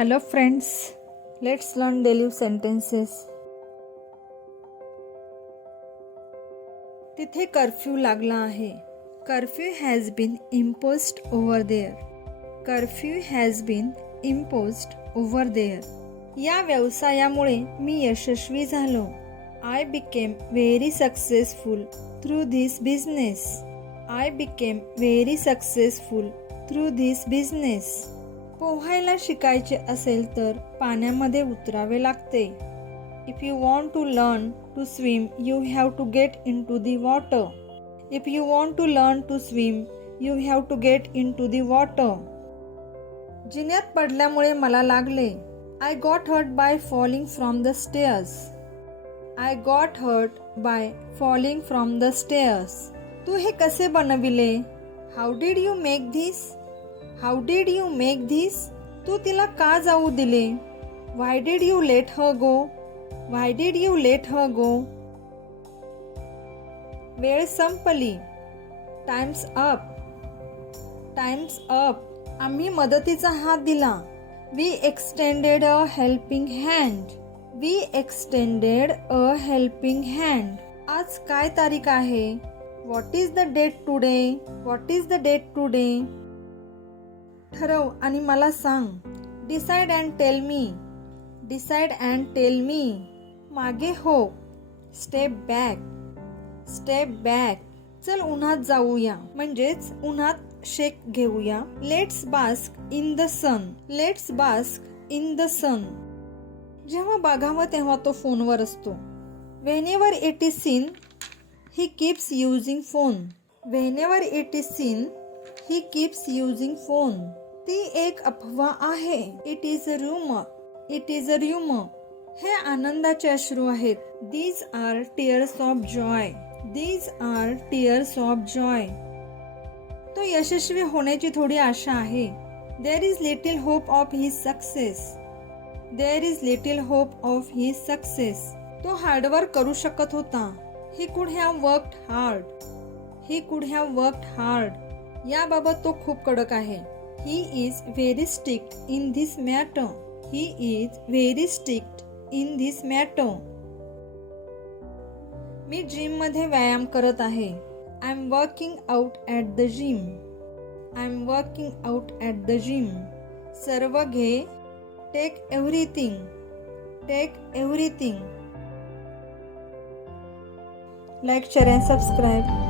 Hello friends, let's learn daily sentences. तिथे curfew लागला आहे. Curfew has been imposed over there. Curfew has been imposed over there. या व्यवसायामुळे मी यशस्वी झालो. I became very successful through this business. I became very successful through this business. पोहायला शिकायचे असेल तर पाण्यामध्ये उतरावे लागते. If you want to learn to swim you have to get into the water. If you want to learn to swim you have to get into the water. जिन्यात पडल्यामुळे मला लागले. I got hurt by falling from the stairs. I got hurt by falling from the stairs. तू हे कसे बनविले? How did you make this? How did you make this? तू तिला का जाऊ दिले? Why did you let her go? Why did you let her go? वेळ संपली. Time's up. Time's up. आम्ही मदतीचा हात दिला. We extended a helping hand. We extended a helping hand. आज काय तारीख आहे? What is the date today? What is the date today? ठरव आणि मला सांग. Decide and tell me. Decide and tell me. मागे हो. Step back. Step back. चल उन्हात जाऊया, म्हणजेच उन्हात शेक घेऊया. Let's bask in the sun. Let's bask in the sun. जेव्हा बघावं तेव्हा तो फोनवर असतो. Whenever it is seen he keeps using phone. Whenever it is seen he keeps using phone. ती एक अफवा आहे. It is a rumour. It is a rumour. हे आनंदाचे अश्रू आहेत. These are tears of joy. These are tears of joy. तो यशस्वी होण्याची थोडी आशा आहे. There is little hope of his success. There is little hope of his success. तो हार्डवर्क करू शकत होता. He could have worked hard. He could have worked hard. याबाबत तो खूप कडक आहे. He is very strict in this matter. He is very strict in this matter. मी जिम मध्ये व्यायाम करत आहे. I am working out at the gym. I am working out at the gym. सर्व घे. Take everything. Take everything. Like, share and subscribe.